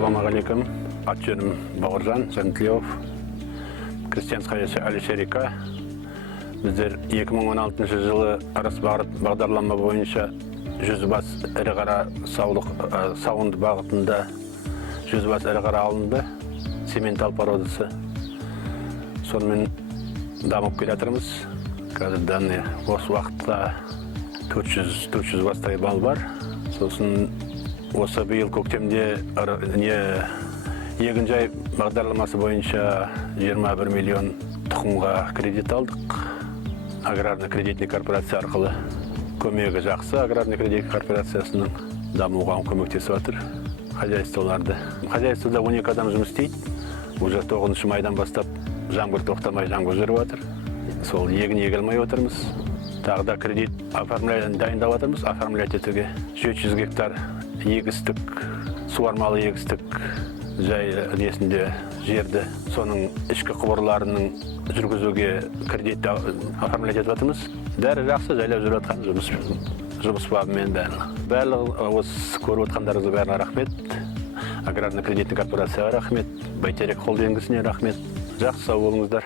Ассалаумағалейкум. Ат жөнім Бауыржан Жәнтілеуов. Крестьянская Алишерика. Біздер 2016 жылы арас бағдарлама бойынша 100 бас ірі қара сауынды бағытында 100 бас ірі қара алынды. Сементал породасы. Сонымен дамып келе жатырмыз. Қазір осы уақытта 400 бастай бал бар. Сосын осы биыл көктемде егінжай бағдарламасы бойынша 21 миллион тұқымға кредит алдық. Аграрно-кредитный корпорация арқылы көмегі жақсы. Аграрно-кредитный корпорациясының дамуға көмектесіп жатыр хозяйстволарды. Хозяйствода 12 адам жұмыс істейді. Уже 9 майдан бастап жаңбыр тоқтамай жаңбыр жүріп жатыр. Сол егін егілмей отырмыз. Тағы да кредит дайындап жатырмыз. Оформлять етуге 700 гектар егістік, суармалы егістік жай несінде жерді, соның ішкі құбырларының жүргізуге кредит оформлять етіп жатырмыз. Бәрі жақсы жайлап жүріп жатқан жұмыс бабымен барлығы осы көріп отқандарыңызға бәріне рахмет. Аграрно-кредитный корпорацияға рахмет, Бәйтерек холдингісіне рахмет. Жақсы сау болыңыздар.